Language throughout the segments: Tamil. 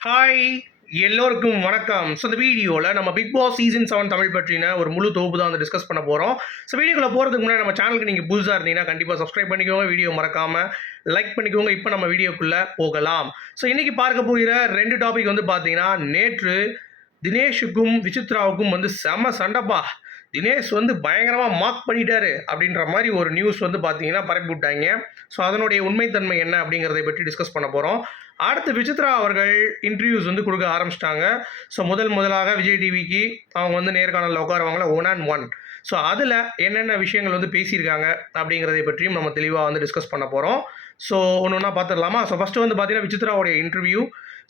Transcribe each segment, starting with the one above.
ஹாய் எல்லோருக்கும் வணக்கம். ஸோ இந்த வீடியோவில் நம்ம Bigg Boss season seven Tamil பற்றின ஒரு முழு தொகுப்பு தான் வந்து டிஸ்கஸ் பண்ண போகிறோம் ஸோ வீடியோக்குள்ள போகிறதுக்கு முன்னாடி நம்ம சேனலுக்கு நீங்கள் புதுசாக இருந்தீங்கன்னா கண்டிப்பாக சப்ஸ்கிரைப் பண்ணிக்கோங்க. வீடியோ மறக்காமல் லைக் பண்ணிக்கோங்க. இப்போ நம்ம வீடியோக்குள்ளே போகலாம். ஸோ இன்றைக்கி பார்க்க போகிற ரெண்டு டாபிக் வந்து பார்த்தீங்கன்னா நேற்று தினேஷுக்கும் விசித்ராவுக்கும் வந்து செம சண்டப்பா. தினேஷ் வந்து பயங்கரமாக மார்க் பண்ணிட்டாரு அப்படின்ற மாதிரி ஒரு நியூஸ் வந்து பார்த்தீங்கன்னா பரப்பி விட்டாங்க. ஸோ அதனுடைய உண்மைத்தன்மை என்ன அப்படிங்கிறதை பற்றி டிஸ்கஸ் பண்ண போகிறோம் அடுத்து விசித்ரா அவர்கள் இன்டர்வியூஸ் வந்து கொடுக்க ஆரம்பிச்சிட்டாங்க. ஸோ முதல் முதலாக விஜய் டிவிக்கு அவங்க வந்து நேர்காணலில் உட்காருவாங்களா ஒன் அண்ட் ஒன் ஸோ அதில் என்னென்ன விஷயங்கள் வந்து பேசியிருக்காங்க அப்படிங்கிறதை பற்றியும் நம்ம தெளிவாக வந்து டிஸ்கஸ் பண்ண போகிறோம் ஸோ ஒன்று ஒன்றா பார்த்துடலாமா ஸோ ஃபஸ்ட்டு வந்து பார்த்தீங்கன்னா விசித்ராவுடைய இன்டர்வியூ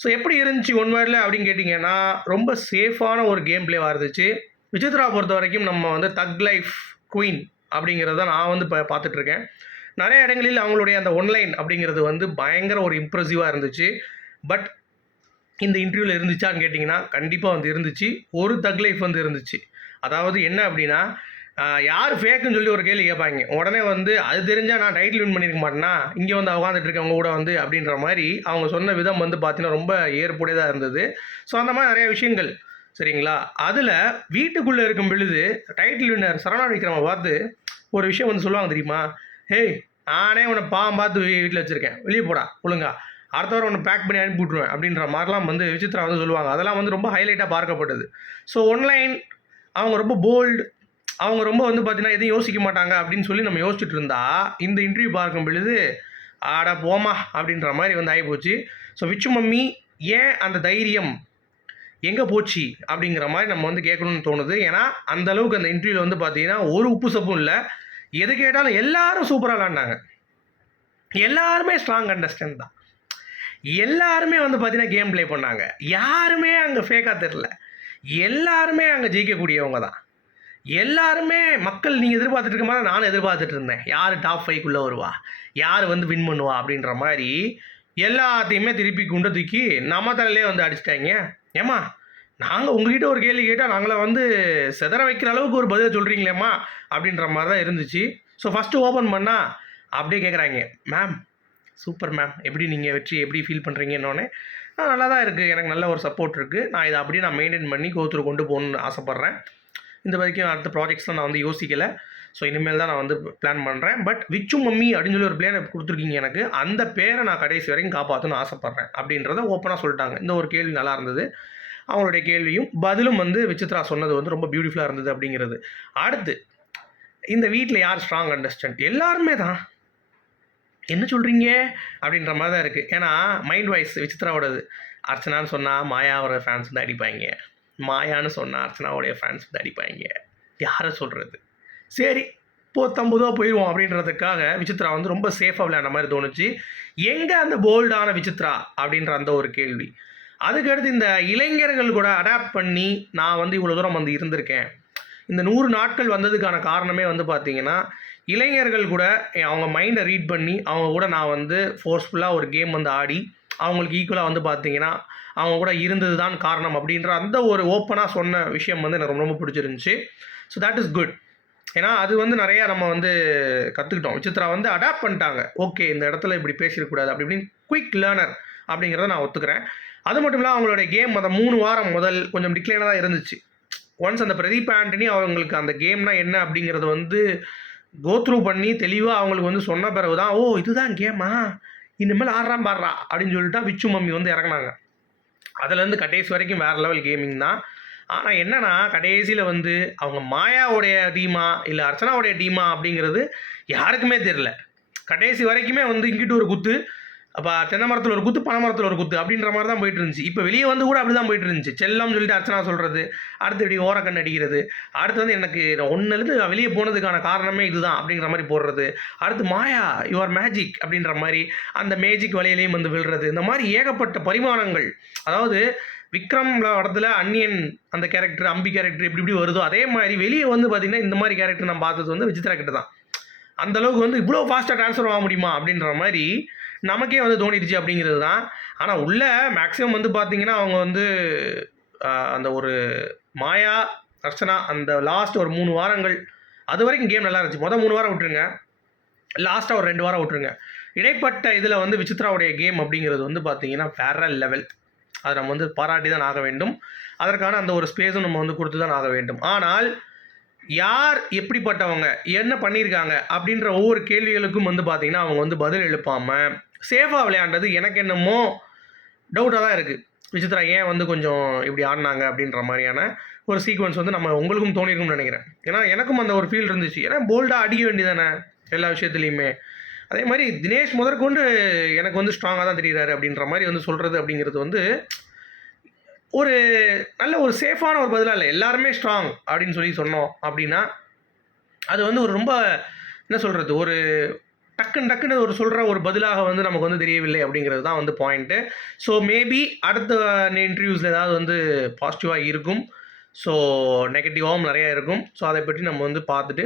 ஸோ எப்படி இருந்துச்சு ஒன் வேர்டில் அப்படின்னு கேட்டிங்கன்னா ரொம்ப சேஃபான ஒரு கேம் பிளேவாக இருந்துச்சு. விசித்ரா பொறுத்த வரைக்கும் நம்ம வந்து தக் லைஃப் குயின் அப்படிங்கிறத நான் வந்து இப்போ பார்த்துட்ருக்கேன். நிறைய இடங்களில் அவங்களுடைய அந்த ஒன்லைன் அப்படிங்கிறது வந்து பயங்கர ஒரு இம்ப்ரெசிவாக இருந்துச்சு. பட் இந்த இன்டர்வியூவில் இருந்துச்சான்னு கேட்டிங்கன்னா கண்டிப்பாக வந்து இருந்துச்சு. ஒரு தக் லைஃப் வந்து இருந்துச்சு. அதாவது என்ன அப்படின்னா யார் ஃபேக்குன்னு சொல்லி ஒரு கேள்வி கேட்பாங்க. உடனே வந்து அது தெரிஞ்சால் நான் டைட்டில் வின் பண்ணியிருக்க மாட்டேன்னா இங்கே வந்து உட்காந்துட்டு இருக்கவங்க கூட வந்து? அப்படின்ற மாதிரி அவங்க சொன்ன விதம் வந்து பார்த்தீங்கன்னா ரொம்ப ஏற்புடையதாக இருந்தது. ஸோ அந்த மாதிரி நிறைய விஷயங்கள். சரிங்களா? அதில் வீட்டுக்குள்ளே இருக்கும் பொழுது டைட்டில் வின்னர் சரவணா விக்ரம பார்த்து ஒரு விஷயம் வந்து சொல்லுவாங்க தெரியுமா? ஹேய் நானே உன்னை பாவம் பார்த்து வீட்டில் வச்சுருக்கேன். வெளியே போடா ஒழுங்கா. அடுத்த வாரம் ஒன்று பேக் பண்ணி அனுப்பி விட்ருவேன் அப்படின்ற மாதிரிலாம் வந்து விசித்ரா வந்து சொல்லுவாங்க. அதெல்லாம் வந்து ரொம்ப ஹைலைட்டாக பார்க்கப்பட்டது. ஸோ ஒன்லைன் அவங்க ரொம்ப போல்டு அவங்க ரொம்ப வந்து பார்த்தீங்கன்னா எதுவும் யோசிக்க மாட்டாங்க அப்படின்னு சொல்லி நம்ம யோசிச்சுட்டு இருந்தா இந்த இன்டர்வியூ பார்க்கும் பொழுது ஆடா போமா அப்படின்ற மாதிரி வந்து ஆகிப்போச்சு ஸோ விச்சு மம்மி ஏன் அந்த தைரியம் எங்கே போச்சு அப்படிங்கிற மாதிரி நம்ம வந்து கேட்கணும்னு தோணுது. ஏன்னா அந்த அளவுக்கு அந்த இன்டர்வியூவில் வந்து பார்த்தீங்கன்னா ஒரு உப்பு சப்பும் இல்லை. எது கேட்டாலும் எல்லாரும் சூப்பராக விளாண்டாங்க. எல்லாருமே ஸ்ட்ராங் கண்டஸ்டன்ட் தான். எல்லாருமே வந்து பார்த்தீங்கன்னா கேம் ப்ளே பண்ணாங்க. யாருமே அங்கே ஃபேக்காக தெரில எல்லாருமே அங்கே ஜெயிக்கக்கூடியவங்க தான். எல்லாருமே மக்கள் நீங்கள் எதிர்பார்த்துட்டு இருக்க மாதிரி நானும் எதிர்பார்த்துட்டு இருந்தேன். யார் டாப் ஃபைவ்க்குள்ளே வருவா? யார் வந்து வின் பண்ணுவா? அப்படின்ற மாதிரி எல்லாத்தையுமே திருப்பி குண்டை தூக்கி நம்ம தலையிலே வந்து அடிச்சிட்டாங்க. ஏம்மா நாங்கள் உங்ககிட்ட ஒரு கேள்வி கேட்டால் நாங்கள வந்து செதற வைக்கிற அளவுக்கு ஒரு பதிலை சொல்கிறீங்களேம்மா அப்படின்ற மாதிரி தான் இருந்துச்சு. ஸோ ஃபஸ்ட்டு ஓப்பன் பண்ணால் அப்படியே கேட்குறாங்க மேம் சூப்பர் மேம் எப்படி நீங்கள் வெற்றி எப்படி ஃபீல் பண்ணுறீங்கன்னொன்னே நல்லா தான் இருக்குது எனக்கு நல்ல ஒரு சப்போர்ட் இருக்குது நான் இதை அப்படியே நான் மெயின்டைன் பண்ணி கோத்தூர் கொண்டு போகணுன்னு ஆசைப்பட்றேன். இந்த வரைக்கும் அடுத்த ப்ராஜெக்ட்ஸ்லாம் நான் வந்து யோசிக்கலை. ஸோ இனிமேல் தான் நான் வந்து பிளான் பண்ணுறேன் பட் விச்சு மம்மி அப்படின்னு சொல்லி ஒரு பிளேனை கொடுத்துருக்கீங்க எனக்கு. அந்த பேரை நான் கடைசி வரைக்கும் காப்பாற்றணும்னு ஆசைப்பட்றேன் அப்படின்றத ஓப்பனாக சொல்லிட்டாங்க. இந்த ஒரு கேள்வி நல்லா இருந்தது. அவங்களுடைய கேள்வியும் பதிலும் வந்து விசித்ரா சொன்னது வந்து ரொம்ப பியூட்டிஃபுல்லாக இருந்தது அப்படிங்கிறது. அடுத்து இந்த வீட்டில் யார் ஸ்ட்ராங் அண்டர்ஸ்டாண்ட் எல்லாருமே தான். என்ன சொல்கிறீங்க அப்படின்ற மாதிரி தான் இருக்குது ஏன்னா மைண்ட் வாய்ஸ் விசித்ராவோடது. அர்ச்சனான்னு சொன்னால் மாயாவோட ஃபேன்ஸ் வந்து அடிப்பாங்க. மாயான்னு சொன்னால் அர்ச்சனாவுடைய ஃபேன்ஸ் வந்து அடிப்பாங்க. யாரை சொல்கிறது சரி போ போயிடுவோம் அப்படின்றதுக்காக விசித்ரா வந்து ரொம்ப சேஃபாக விளையாண்ட மாதிரி தோணுச்சு. எங்கே அந்த போல்டான விசித்ரா? அப்படின்ற அந்த ஒரு கேள்வி. அதுக்கடுத்து இந்த இளைஞர்கள் கூட அடாப்ட் பண்ணி நான் வந்து இவ்வளோ தூரம் வந்து இருந்திருக்கேன். இந்த நூறு நாட்கள் வந்ததுக்கான காரணமே வந்து பார்த்தீங்கன்னா இளைஞர்கள் கூட அவங்க மைண்டை ரீட் பண்ணி அவங்க கூட நான் வந்து ஃபோர்ஸ்ஃபுல்லாக ஒரு கேம் வந்து ஆடி அவங்களுக்கு ஈக்குவலாக வந்து பார்த்தீங்கன்னா அவங்க கூட இருந்தது தான் காரணம் அப்படின்ற அந்த ஒரு ஓப்பனாக சொன்ன விஷயம் வந்து எனக்கு ரொம்ப ரொம்ப பிடிச்சிருந்துச்சி. ஸோ தட் இஸ் குட் ஏன்னா அது வந்து நிறையா நம்ம வந்து கற்றுக்கிட்டோம் விசித்ரா வந்து அடாப்ட் பண்ணிட்டாங்க. ஓகே இந்த இடத்துல இப்படி பேசிடக்கூடாது அப்படி இப்படின்னு குயிக் லேர்னர் அப்படிங்கிறத நான் ஒத்துக்கிறேன். அது மட்டும் இல்லாமல் அவங்களுடைய கேம் அந்த மூணு வாரம் முதல் கொஞ்சம் டிக்ளைனாக தான் இருந்துச்சு. ஒன்ஸ் அந்த பிரதீப் ஆண்டனி அவங்களுக்கு அந்த கேம்னா என்ன அப்படிங்கிறது வந்து கோத்ரூ பண்ணி தெளிவாக அவங்களுக்கு வந்து சொன்ன பிறகு தான் ஓ இதுதான் கேமா இனிமேல் ஆடுறான் பாடுறா அப்படின்னு சொல்லிட்டு விச்சு மம்மி வந்து இறங்குனாங்க. அதுலேருந்து கடைசி வரைக்கும் வேறு லெவல் கேமிங் தான். ஆனால் என்னன்னா கடைசியில் வந்து அவங்க மாயாவுடைய டீமா இல்லை அர்ச்சனாவுடைய டீமா அப்படிங்கிறது யாருக்குமே தெரில கடைசி வரைக்குமே வந்து இங்கிட்டு ஒரு குத்து அப்போ தென்னை மரத்தில் ஒரு குத்து பனை மரத்தில் ஒரு குத்து அப்படின்ற மாதிரி தான் போயிட்டு இருந்துச்சு. இப்போ வெளியே வந்து கூட அப்படி தான் போயிட்டு இருந்துச்சு. செல்லம் சொல்லிட்டு அர்ச்சனா சொல்கிறது அடுத்து இப்படி ஓரக்கண் அடிக்கிறது அடுத்து வந்து எனக்கு ஒன்றுலேருந்து வெளியே போனதுக்கான காரணமே இதுதான் அப்படிங்கிற மாதிரி போடுறது அடுத்து மாயா யுவர் மேஜிக் அப்படின்ற மாதிரி அந்த மேஜிக் வலையிலையும் வந்து விழுறது இந்த மாதிரி ஏகப்பட்ட பரிமாணங்கள். அதாவது விக்ரம்ல படத்தில் அன்னியன் அந்த கேரக்டர் அம்பி கேரக்டர் இப்படி இப்படி வருதோ அதே மாதிரி வெளியே வந்து பார்த்திங்கன்னா இந்த மாதிரி கேரக்டர் நான் பார்த்தது வந்து விசித்ரா கிட்ட தான். அந்த அளவுக்கு வந்து இவ்வளோ ஃபாஸ்ட்டாக ட்ரான்ஸ்ஃபர் ஆக முடியுமா அப்படின்ற மாதிரி நமக்கே வந்து தோணிடுச்சு அப்படிங்கிறது தான். ஆனால் உள்ள மேக்ஸிமம் வந்து பார்த்தீங்கன்னா அவங்க வந்து அந்த ஒரு மாயா அர்ச்சனா அந்த லாஸ்ட் ஒரு மூணு வாரங்கள் அது வரைக்கும் கேம் நல்லா இருந்துச்சு. மொதல் மூணு வாரம் விட்டுருங்க. லாஸ்ட்டாக ஒரு ரெண்டு வாரம் விட்டுருங்க. இடைப்பட்ட இதில் வந்து விசித்ராவுடைய கேம் அப்படிங்கிறது வந்து பார்த்தீங்கன்னா வேற லெவல் அதை நம்ம வந்து பாராட்டி தான் ஆக வேண்டும். அதற்கான அந்த ஒரு ஸ்பேஸும் நம்ம வந்து கொடுத்து தான் ஆக வேண்டும். ஆனால் யார் எப்படிப்பட்டவங்க என்ன பண்ணியிருக்காங்க அப்படின்ற ஒவ்வொரு கேள்விகளுக்கும் வந்து பார்த்தீங்கன்னா அவங்க வந்து பதில் எழுப்பாமல் சேஃபாக விளையாண்டது எனக்கு என்னமோ டவுட்டாக தான் இருக்குது விசித்ரா ஏன் வந்து கொஞ்சம் இப்படி ஆடினாங்க அப்படின்ற மாதிரியான ஒரு சீக்வன்ஸ் வந்து நம்ம உங்களுக்கும் தோணிருக்கும்னு நினைக்கிறேன். ஏன்னா எனக்கும் அந்த ஒரு ஃபீல் இருந்துச்சு. ஏன்னா போல்டாக அடிக்க வேண்டியதானே எல்லா விஷயத்துலையுமே. அதே மாதிரி தினேஷ் முதற்கொண்டு எனக்கு வந்து ஸ்ட்ராங்காக தான் தெரிகிறாரு அப்படின்ற மாதிரி வந்து சொல்கிறது அப்படிங்கிறது வந்து ஒரு நல்ல ஒரு சேஃபான ஒரு பதிலாக இல்லை. எல்லாருமே ஸ்ட்ராங் அப்படின்னு சொல்லி சொன்னோம் அப்படின்னா அது வந்து ஒரு ரொம்ப என்ன சொல்கிறது ஒரு டக்குன்னு டக்குன்னு ஒரு சொல்கிற ஒரு பதிலாக வந்து நமக்கு வந்து தெரியவில்லை அப்படிங்கிறது தான் வந்து பாயிண்ட்டு ஸோ மேபி அடுத்த இன்டர்வியூஸில் ஏதாவது வந்து பாசிட்டிவாக இருக்கும். ஸோ நெகட்டிவாகவும் நிறையா இருக்கும். ஸோ அதை பற்றி நம்ம வந்து பார்த்துட்டு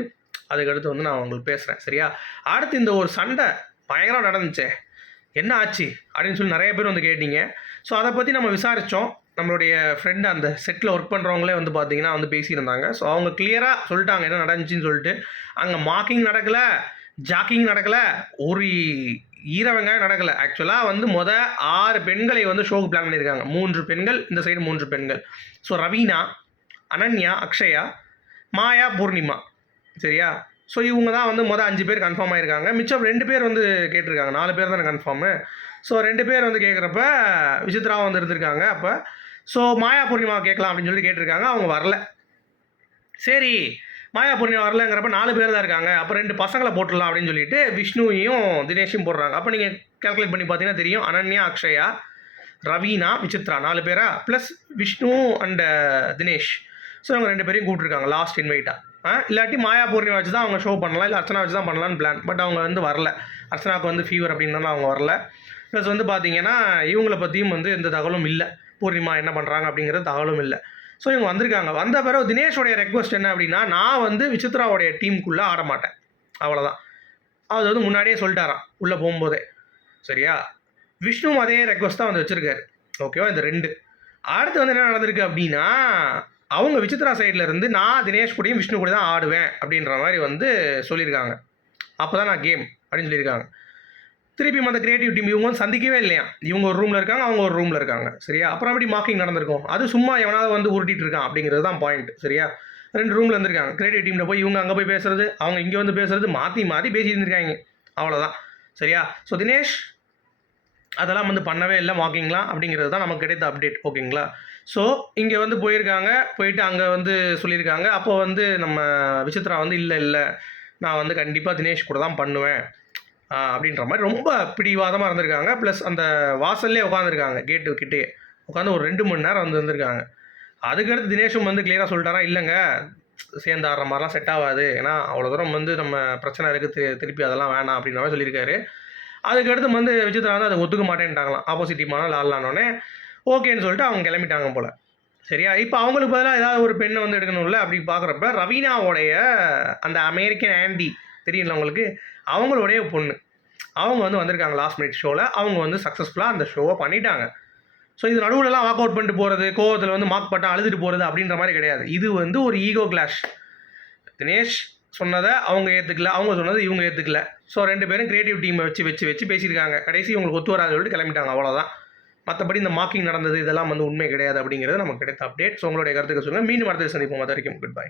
அதுக்கடுத்து வந்து நான் உங்களுக்கு பேசுகிறேன் சரியா? அடுத்து இந்த ஒரு சண்டை பயங்கரம் நடந்துச்சே. என்ன ஆச்சு? அப்படின்னு சொல்லி நிறைய பேர் வந்து கேட்டீங்க. ஸோ அதை பற்றி நம்ம விசாரித்தோம் நம்மளுடைய ஃப்ரெண்டு அந்த செட்டில் ஒர்க் பண்ணுறவங்களே வந்து பார்த்தீங்கன்னா வந்து பேசியிருந்தாங்க. ஸோ அவங்க கிளியராக சொல்லிட்டாங்க என்ன நடந்துச்சுன்னு சொல்லிட்டு. அங்கே மாக்கிங் நடக்கலை ஜாக்கிங் நடக்கலை ஒரு ஈரவங்க நடக்கலை. ஆக்சுவலாக வந்து மொதல் ஆறு பெண்களை வந்து ஷோக்கு பிளான் பண்ணியிருக்காங்க. மூன்று பெண்கள் இந்த சைடு மூன்று பெண்கள். ஸோ ரவீனா அனன்யா அக்ஷயா மாயா பூர்ணிமா. சரியா? ஸோ இவங்க தான் வந்து மொதல் அஞ்சு பேர் கன்ஃபார்ம் ஆயிருக்காங்க. மிச்சம் ரெண்டு பேர் வந்து கேட்டிருக்காங்க. நாலு பேர் தானே கன்ஃபார்மு ஸோ ரெண்டு பேர் வந்து கேட்குறப்ப விசித்ராவும் வந்து இருந்திருக்காங்க. அப்போ ஸோ மாயா பூர்ணிமா கேட்கலாம் அப்படின்னு சொல்லி கேட்டிருக்காங்க. அவங்க வரல. சரி மாயா பூர்ணிமா வரலங்கிறப்ப நாலு பேர் தான் இருக்காங்க. அப்போ ரெண்டு பசங்களை போட்டுடலாம் அப்படின்னு சொல்லிட்டு விஷ்ணுவையும் தினேஷையும் போடுறாங்க. அப்போ நீங்கள் கால்குலேட் பண்ணி பார்த்தீங்கன்னா தெரியும். அனன்யா அக்ஷயா ரவீனா விசித்ரா நாலு பேரா? Plus Vishnu and Dinesh. So அவங்க ரெண்டு பேரையும் கூப்பிட்ருக்காங்க லாஸ்ட் இன்வைட்டாக இல்லாட்டி மாயா பூர்ணிமா வச்சு தான் அவங்க ஷோ பண்ணலாம் இல்லை அர்ச்சனா வச்சு தான் பண்ணலான்னு பிளான் பட் அவங்க வந்து வரல. அர்ச்சனாவுக்கு வந்து ஃபீவர் அப்படின்னால அவங்க வரல. ப்ளஸ் வந்து பார்த்தீங்கன்னா இவங்கள பற்றியும் வந்து எந்த தகவலும் இல்லை. பூர்ணிமா என்ன பண்ணுறாங்க அப்படிங்கிறது தகவலும் இல்லை. ஸோ இவங்க வந்திருக்காங்க. வந்த பிறகு தினேஷோடைய ரெக்வஸ்ட் என்ன அப்படின்னா நான் வந்து விசித்ராவுடைய டீமுக்குள்ளே ஆட மாட்டேன் அவ்வளோதான் அது வந்து முன்னாடியே சொல்லிட்டாராம். உள்ளே போகும்போதே. சரியா? விஷ்ணு அதே ரெக்வஸ்ட் தான் வந்து வச்சுருக்காரு. ஓகேவா இந்த ரெண்டு. அடுத்து வந்து என்ன நடந்திருக்கு அப்படின்னா அவங்க விசித்ரா சைடில் இருந்து நான் தினேஷ் கூடயும் விஷ்ணு கூட தான் ஆடுவேன் அப்படின்ற மாதிரி வந்து சொல்லியிருக்காங்க. அப்போ தான் நான் கேம் அப்படின்னு சொல்லியிருக்காங்க. திருப்பி அந்த கிரியேட்டிவ் டீம் இவங்க வந்து சந்திக்கவே இல்லையா இவங்க ஒரு ரூமில் இருக்காங்க அவங்க ஒரு ரூமில் இருக்காங்க. சரியா? அப்புறம் எப்படி மார்க்கிங் நடந்திருக்கும்? அது சும்மா எவனாவது வந்து உருட்டிட்டு இருக்கான் அப்படிங்கிறது தான் பாயிண்ட் சரியா? ரெண்டு ரூமில் இருந்திருக்காங்க. கிரியேட்டிவ் டீமில் போய் இவங்க அங்கே போய் பேசுறது அவங்க இங்கே வந்து பேசுறது மாற்றி மாற்றி பேசி இருந்திருக்காங்க. அவ்வளோதான் சரியா? ஸோ தினேஷ் அதெல்லாம் வந்து பண்ணவே இல்லை மார்க்கிங்லாம் அப்படிங்கிறது தான் நமக்கு கிடைத்த அப்டேட் ஓகேங்களா ஸோ இங்கே வந்து போயிருக்காங்க போயிட்டு அங்கே வந்து சொல்லியிருக்காங்க. அப்போ வந்து நம்ம விசித்ரா வந்து இல்லை இல்லை நான் வந்து கண்டிப்பாக தினேஷ் கூட தான் பண்ணுவேன். அப்படின்ற மாதிரி ரொம்ப பிடிவாதமாக இருந்திருக்காங்க. ப்ளஸ் அந்த வாசல்லே உட்காந்துருக்காங்க கேட்டு கிட்டே. உட்காந்து ஒரு ரெண்டு மணி நேரம் வந்து வந்திருக்காங்க அதுக்கடுத்து தினேஷும் வந்து கிளியராக சொல்லிட்டாரா இல்லைங்க சேர்ந்து ஆடுற மாதிரிலாம் செட் ஆகாது. ஏன்னா அவ்வளோ தூரம் வந்து நம்ம பிரச்சனை இருக்குது திருப்பி அதெல்லாம் வேணாம் அப்படின்ற மாதிரி சொல்லியிருக்காரு. அதுக்கடுத்து வந்து விசித்ரா வந்து அதை ஒத்துக்க மாட்டேன்ட்டாங்களாம். ஆப்போசிட் டீமானால் ஆடலானோடனே ஓகேன்னு சொல்லிட்டு அவங்க கிளம்பிட்டாங்க போல். சரியா? இப்போ அவங்களுக்கு பதிலாக ஏதாவது ஒரு பெண்ணை வந்து எடுக்கணும்ல அப்படி பார்க்குறப்ப ரவீனாவோடைய அந்த அமெரிக்கன் ஆண்டி தெரியல உங்களுக்கு? அவங்களுடைய பொண்ணு. அவங்க வந்து வந்திருக்காங்க லாஸ்ட் மினிட் ஷோவில் அவங்க வந்து சக்ஸஸ்ஃபுல்லாக அந்த ஷோவை பண்ணிட்டாங்க. ஸோ இது நடுவுலலாம் வாக் அவுட் பண்ணிட்டு போகிறது கோவத்தில் வந்து மார்க் பட்டா அழுதுட்டு போகிறது அப்படின்ற மாதிரி கிடையாது. இது வந்து ஒரு ஈகோ கிளாஷ் தினேஷ் சொன்னதை அவங்க ஏற்றுக்கல அவங்க சொன்னதை இவங்க ஏற்றுக்கல ஸோ ரெண்டு பேரும் க்ரியேட்டிவ் டீமை வச்சு வச்சு வச்சு பேசியிருக்காங்க. கடைசி இவங்களுக்கு ஒத்து வராது சொல்லிட்டு கிளம்பிட்டாங்க அவ்வளோதான் மற்றபடி இந்த மார்க்கிங் நடந்தது இதெல்லாம் வந்து உண்மை கிடையாது அப்படிங்கிறது நமக்கு கிடைத்த அப்டேட் ஸோ உங்களுடைய கருத்துக்கு சொல்லுங்கள் மீண்டும் அடுத்த சந்திப்போம். அது வரைக்கும் குட் பை